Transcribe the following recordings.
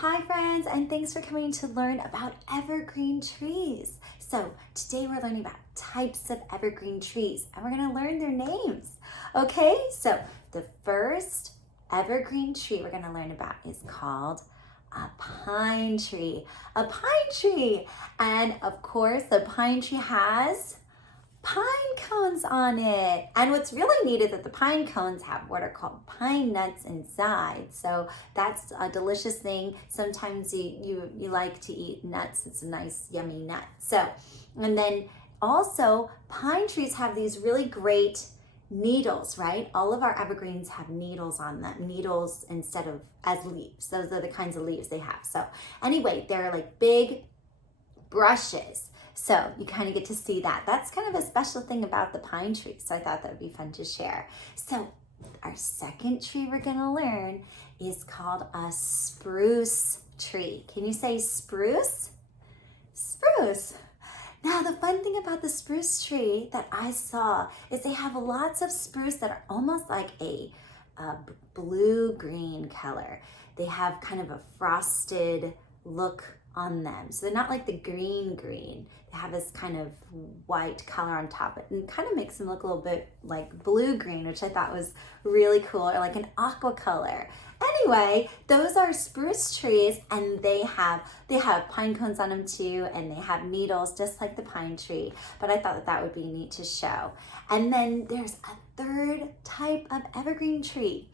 Hi friends, and thanks for coming to learn about evergreen trees. So today we're learning about types of evergreen trees and we're gonna learn their names. Okay, so the first evergreen tree we're gonna learn about is called a pine tree. A pine tree, and of course the pine tree has pine cones on it. And what's really neat is that the pine cones have what are called pine nuts inside. So that's a delicious thing. Sometimes you like to eat nuts. It's a nice, yummy nut. So, and then also pine trees have these really great needles, right? All of our evergreens have needles on them, needles instead of as leaves. Those are the kinds of leaves they have. So anyway, they're like big brushes. So you kind of get to see that. That's kind of a special thing about the pine tree. So I thought that would be fun to share. So our second tree we're gonna learn is called a spruce tree. Can you say spruce? Spruce. Now the fun thing about the spruce tree that I saw is they have lots of spruce that are almost like a blue-green color. They have kind of a frosted look on them. So they're not like the green. They have this kind of white color on top and kind of makes them look a little bit like blue-green, which I thought was really cool, or like an aqua color. Anyway, those are spruce trees and they have pine cones on them too, and they have needles just like the pine tree. But I thought that would be neat to show. And then there's a third type of evergreen tree.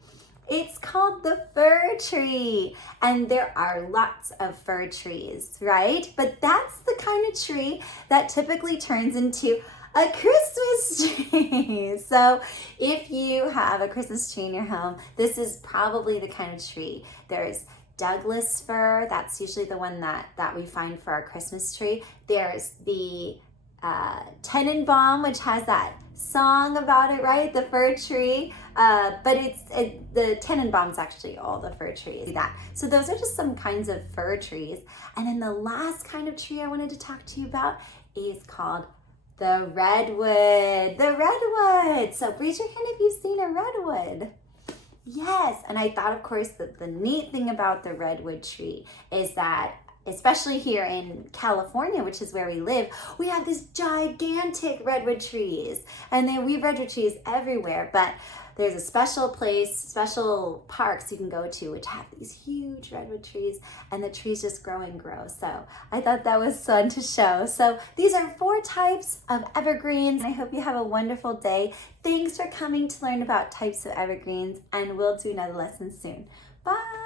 It's called the fir tree, and there are lots of fir trees, right? But that's the kind of tree that typically turns into a Christmas tree. So if you have a Christmas tree in your home, this is probably the kind of tree. There's Douglas fir, that's usually the one that we find for our Christmas tree. There's the Tenenbaum, which has that song about it, right? The fir tree, but the Tenenbaum's actually all the fir trees. So those are just some kinds of fir trees. And then the last kind of tree I wanted to talk to you about is called the redwood. The redwood. So raise your hand if you've seen a redwood. Yes, and I thought, of course, that the neat thing about the redwood tree is that especially here in California, which is where we live, we have these gigantic redwood trees. And we have redwood trees everywhere, but there's a special place, special parks you can go to which have these huge redwood trees, and the trees just grow and grow. So I thought that was fun to show. So these are 4 types of evergreens. I hope you have a wonderful day. Thanks for coming to learn about types of evergreens, and we'll do another lesson soon. Bye.